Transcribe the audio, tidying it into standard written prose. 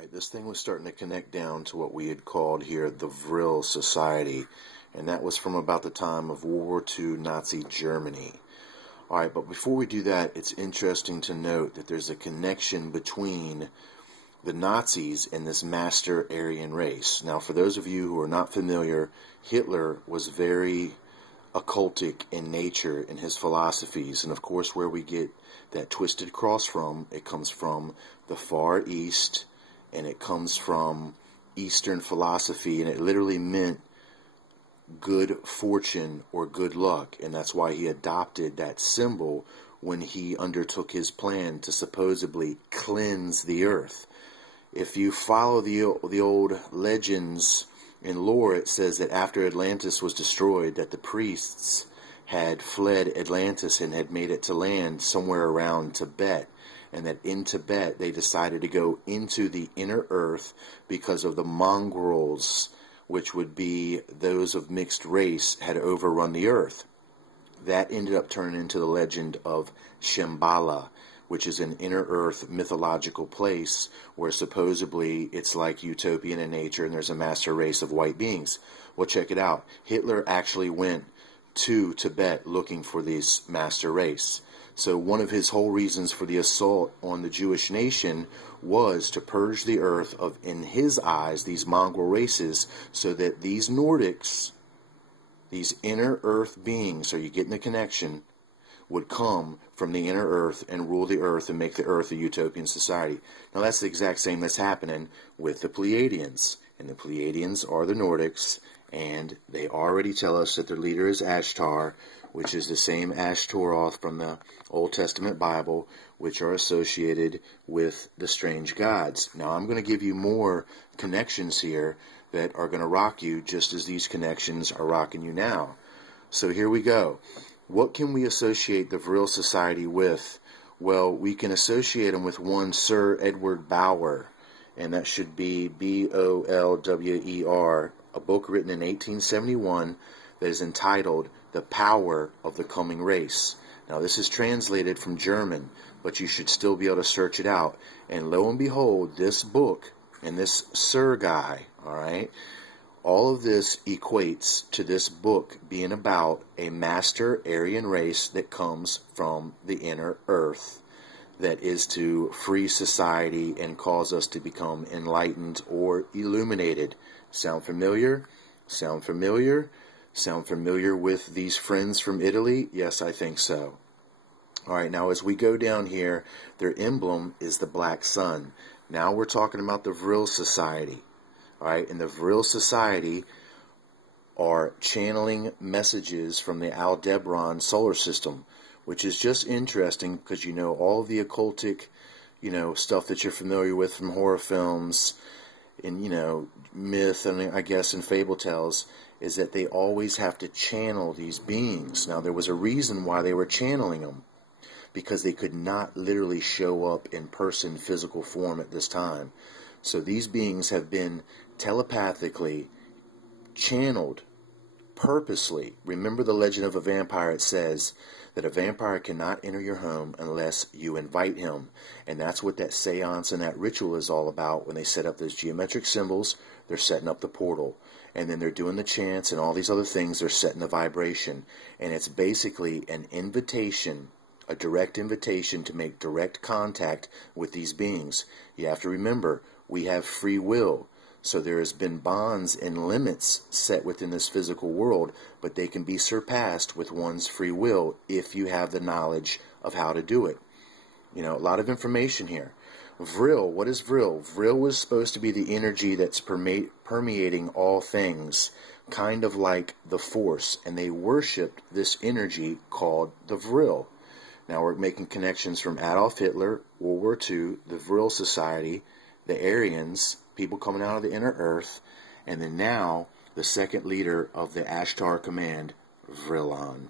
Alright, this thing was starting to connect down to what we had called here the Vril Society, and that was from about the time of World War II Nazi Germany. Alright, but before we do that, it's interesting to note that there's a connection between the Nazis and this master Aryan race. Now, for those of you who are not familiar, Hitler was very occultic in nature in his philosophies, and of course where we get that twisted cross from, it comes from the Far East, and it comes from Eastern philosophy, and it literally meant good fortune or good luck, and that's why he adopted that symbol when he undertook his plan to supposedly cleanse the earth. If you follow the old legends and lore, it says that after Atlantis was destroyed, that the priests had fled Atlantis and had made it to land somewhere around Tibet, and that in Tibet they decided to go into the inner earth because of the mongrels, which would be those of mixed race, had overrun the earth. That ended up turning into the legend of Shambhala, which is an inner earth mythological place where supposedly it's like utopian in nature and there's a master race of white beings. Well, check it out. Hitler actually went to Tibet looking for this master race. So one of his whole reasons for the assault on the Jewish nation was to purge the earth of, in his eyes, these mongrel races, so that these Nordics, these inner earth beings, so you're getting the connection, would come from the inner earth and rule the earth and make the earth a utopian society. Now that's the exact same that's happening with the Pleiadians. And the Pleiadians are the Nordics, and they already tell us that their leader is Ashtar, which is the same Ashtaroth from the Old Testament Bible, which are associated with the strange gods. Now I'm going to give you more connections here that are going to rock you just as these connections are rocking you now. So here we go. What can we associate the Vril Society with? Well, we can associate them with one Sir Edward Bauer, and that should be Bolwer, a book written in 1871 that is entitled The Power of the Coming Race. Now, this is translated from German, but you should still be able to search it out. And lo and behold, this book and this Sir guy, all right, all of this equates to this book being about a master Aryan race that comes from the inner earth, that is to free society and cause us to become enlightened or illuminated. Sound familiar? Sound familiar? Sound familiar with these friends from Italy? Yes, I think so. Alright, now as we go down here, their emblem is the black sun. Now we're talking about the Vril Society. Alright, and the Vril Society are channeling messages from the Aldebaran solar system, which is just interesting because you know all of the occultic, stuff that you're familiar with from horror films and, myth and I guess and fable tales, is that they always have to channel these beings. Now, there was a reason why they were channeling them, because they could not literally show up in person, physical form at this time. So these beings have been telepathically channeled purposely. Remember the legend of a vampire. It says that a vampire cannot enter your home unless you invite him. And that's what that seance and that ritual is all about. When they set up those geometric symbols, they're setting up the portal. And then they're doing the chants and all these other things. They're setting the vibration. And it's basically an invitation, a direct invitation to make direct contact with these beings. You have to remember, we have free will. So there has been bonds and limits set within this physical world, but they can be surpassed with one's free will if you have the knowledge of how to do it. A lot of information here. Vril, what is Vril? Vril was supposed to be the energy that's permeating all things, kind of like the Force, and they worshipped this energy called the Vril. Now we're making connections from Adolf Hitler, World War II, the Vril Society, the Aryans, people coming out of the inner earth, and then now the second leader of the Ashtar Command, Vrilon.